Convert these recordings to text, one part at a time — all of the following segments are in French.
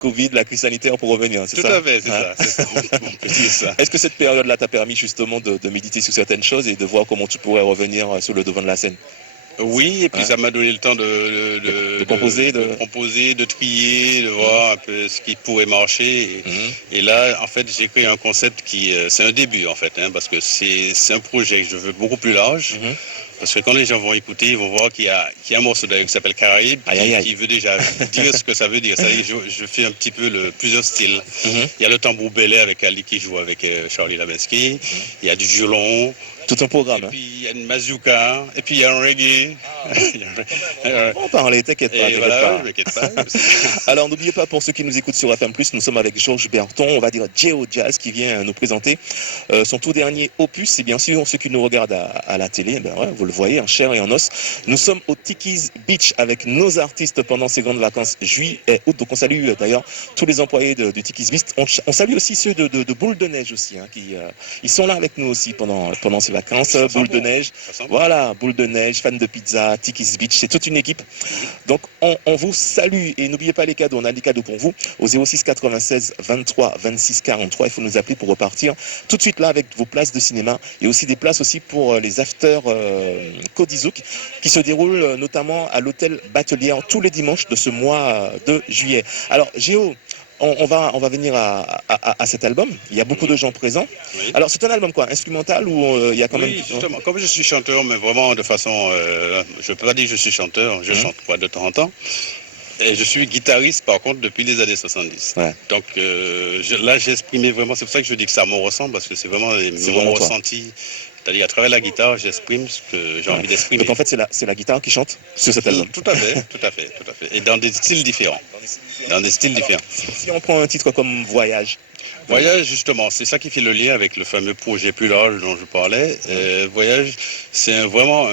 Covid, la crise sanitaire pour revenir, c'est Tout ça? à fait, c'est ça, c'est ça. On peut dire ça. Est-ce que cette période-là t'a permis justement de méditer sur certaines choses et de voir comment tu pourrais revenir sur le devant de la scène? Oui, et puis ça m'a donné le temps De composer, de composer, de trier, de voir un peu ce qui pourrait marcher. Et là, en fait, j'ai créé un concept qui, c'est un début en fait, parce que c'est un projet que je veux beaucoup plus large. Parce que quand les gens vont écouter, ils vont voir qu'il y a un morceau d'ailleurs qui s'appelle Caraïbes, qui veut déjà dire ce que ça veut dire. C'est-à-dire que je fais un petit peu plusieurs styles. Il y a le tambour belé avec Ali qui joue avec Charlie Labeski. Il y a du violon. Tout un programme. Et puis il y a une mazurka. Et puis il y a un reggae. On parlait, t'inquiète pas. Voilà, je m'inquiète pas. Alors n'oubliez pas, pour ceux qui nous écoutent sur FM+, nous sommes avec Georges Berton, on va dire Geo Jazz, qui vient nous présenter son tout dernier opus. Et bien sûr, ceux qui nous regardent à la télé, ben ouais, vous le voyez, en chair et en os. Nous sommes au Tiki's Beach avec nos artistes pendant ces grandes vacances juillet et août. Donc on salue d'ailleurs tous les employés du Tiki's Beach. On salue aussi ceux de Boule de Neige aussi, qui ils sont là avec nous aussi pendant ces vacances. Boule de Neige, voilà, Boule de Neige, fan de pizza, Tiki's Beach, c'est toute une équipe. Donc on vous salue et n'oubliez pas les cadeaux, on a des cadeaux pour vous au 06 96 23 26 43. Il faut nous appeler pour repartir tout de suite là avec vos places de cinéma et aussi des places aussi pour les afters Kodizouk qui se déroulent notamment à l'hôtel Batelière tous les dimanches de ce mois de juillet. Alors Géo, on va venir à cet album. Il y a beaucoup de gens présents. Oui. Alors c'est un album quoi, instrumental ou il y a quand même... Oui, justement, comme je suis chanteur, mais vraiment de façon... je ne peux pas dire que je suis chanteur, je chante quoi de temps en temps. Et je suis guitariste par contre depuis les années 70. Ouais. Donc là j'ai exprimé vraiment, c'est pour ça que je dis que ça me ressemble, parce que c'est vraiment mon ressenti. C'est-à-dire à travers la guitare, j'exprime ce que j'ai envie d'exprimer. Donc en fait c'est la guitare qui chante sur cet album. Tout à fait. Et dans des styles différents. Si on prend un titre comme Voyage. Voyage, justement, c'est ça qui fait le lien avec le fameux projet plus large dont je parlais. Voyage, c'est vraiment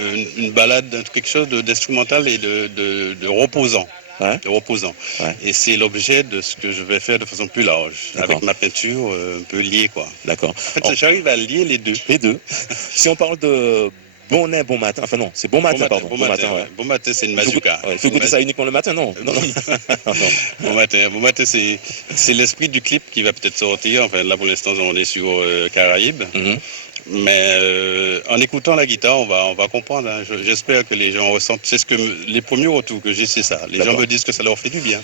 une balade, quelque chose d'instrumental et de reposant. Ouais. Ouais. Et c'est l'objet de ce que je vais faire de façon plus large, avec ma peinture un peu liée, quoi. D'accord. En fait, j'arrive à lier les deux. Si on parle de bon matin, enfin non, c'est bon matin, pardon. Bon matin, c'est une mazurka. Il faut écouter ça uniquement le matin, non. Bon matin, c'est l'esprit du clip qui va peut-être sortir. Enfin, là, pour l'instant, on est sur Caraïbes. Mais en écoutant la guitare, on va comprendre. J'espère que les gens ressentent. C'est ce que les premiers retours que j'ai, c'est ça. Les gens me disent que ça leur fait du bien.